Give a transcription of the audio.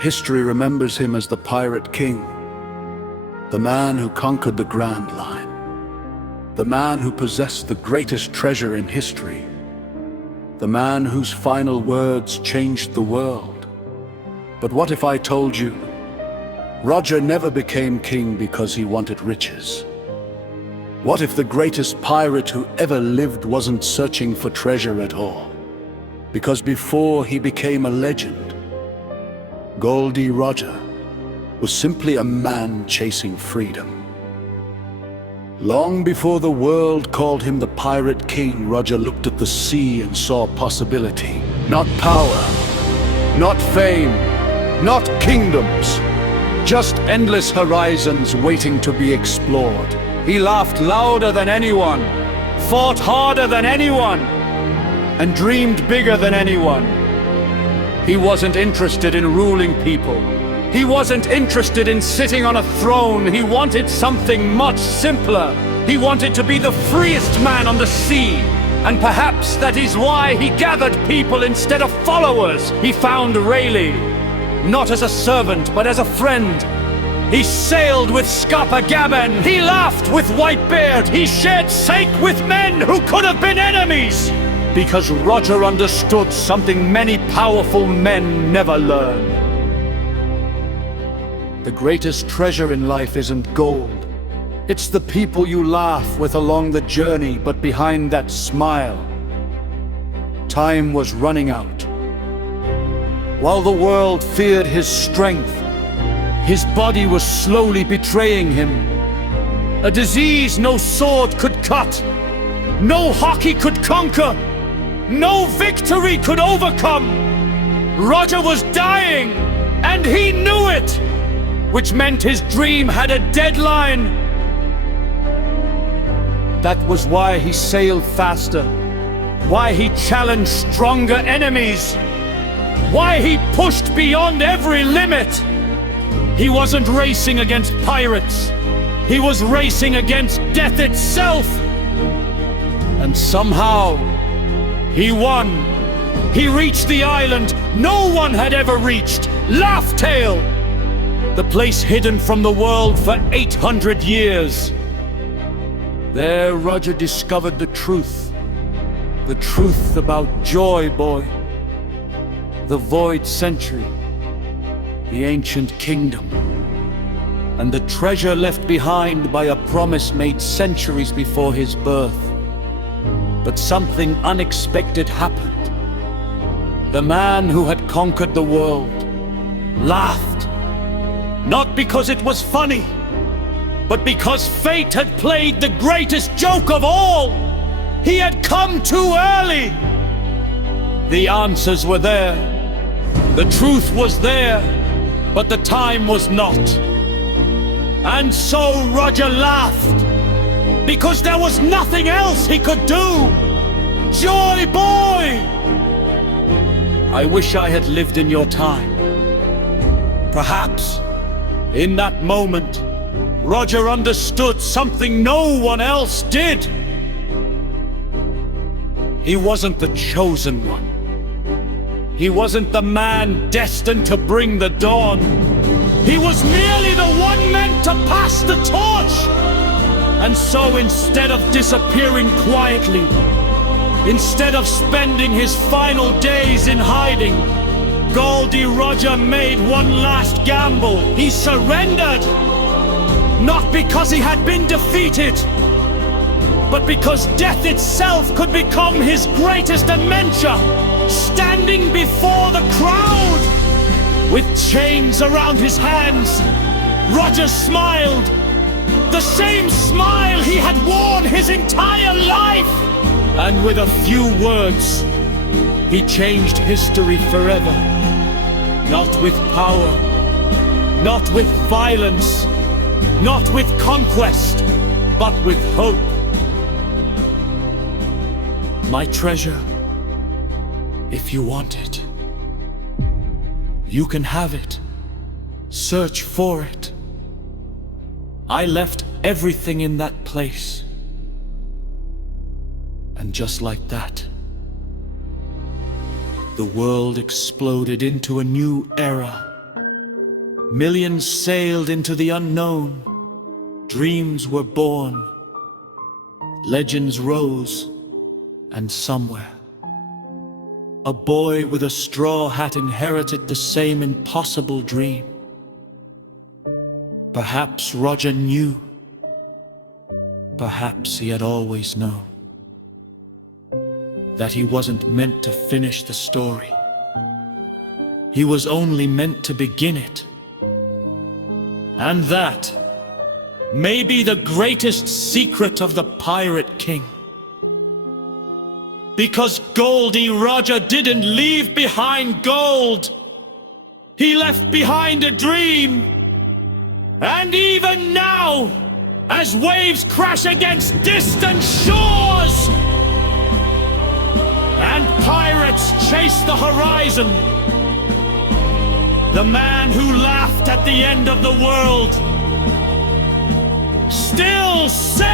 History remembers him as the Pirate King, the man who conquered the Grand Line, the man who possessed the greatest treasure in history, the man whose final words changed the world. But what if I told you, Roger never became king because he wanted riches? What if the greatest pirate who ever lived wasn't searching for treasure at all? Because before he became a legend, Gol D Roger was simply a man chasing freedom. Long before the world called him the Pirate King, Roger looked at the sea and saw possibility. Not power, not fame, not kingdoms, just endless horizons waiting to be explored. He laughed louder than anyone, fought harder than anyone, and dreamed bigger than anyone. He wasn't interested in ruling people. He wasn't interested in sitting on a throne. He wanted something much simpler. He wanted to be the freest man on the sea. And perhaps that is why he gathered people instead of followers. He found Rayleigh, not as a servant, but as a friend. He sailed with Scapa Gaben. He laughed with Whitebeard. He shared sake with men who could have been enemies. Because Roger understood something many powerful men never learn. The greatest treasure in life isn't gold. It's the people you laugh with along the journey, but behind that smile. Time was running out. While the world feared his strength, his body was slowly betraying him. A disease no sword could cut, no hockey could conquer, no victory could overcome. Roger was dying, and he knew it, which meant his dream had a deadline. That was why he sailed faster, why he challenged stronger enemies, why he pushed beyond every limit. He wasn't racing against pirates, he was racing against death itself. And somehow, he won. He reached the island no one had ever reached, Laugh Tale, the place hidden from the world for 800 years. There Roger discovered the truth about Joy Boy, the Void Century, the ancient kingdom, and the treasure left behind by a promise made centuries before his birth. But something unexpected happened. The man who had conquered the world laughed, not because it was funny, but because fate had played the greatest joke of all. He had come too early. The answers were there, the truth was there, but the time was not. And so Roger laughed, because there was nothing else he could do. Joy Boy! I wish I had lived in your time. Perhaps, in that moment, Roger understood something no one else did. He wasn't the chosen one. He wasn't the man destined to bring the dawn. He was merely the one meant to pass the torch. And so instead of disappearing quietly, instead of spending his final days in hiding, Gol D Roger made one last gamble. He surrendered, not because he had been defeated, but because death itself could become his greatest adventure. Standing before the crowd, with chains around his hands, Roger smiled, the same smile he had worn his entire life. And with a few words, he changed history forever. Not with power, not with violence, not with conquest, but with hope. My treasure, if you want it, you can have it. Search for it. I left everything in that place. And just like that, the world exploded into a new era. Millions sailed into the unknown. Dreams were born. Legends rose. And somewhere, a boy with a straw hat inherited the same impossible dream. Perhaps Roger knew. Perhaps he had always known that he wasn't meant to finish the story. He was only meant to begin it. And that may be the greatest secret of the Pirate King. Because Gol D Roger didn't leave behind gold. He left behind a dream. And even now, as waves crash against distant shores, and pirates chase the horizon, the man who laughed at the end of the world still sails.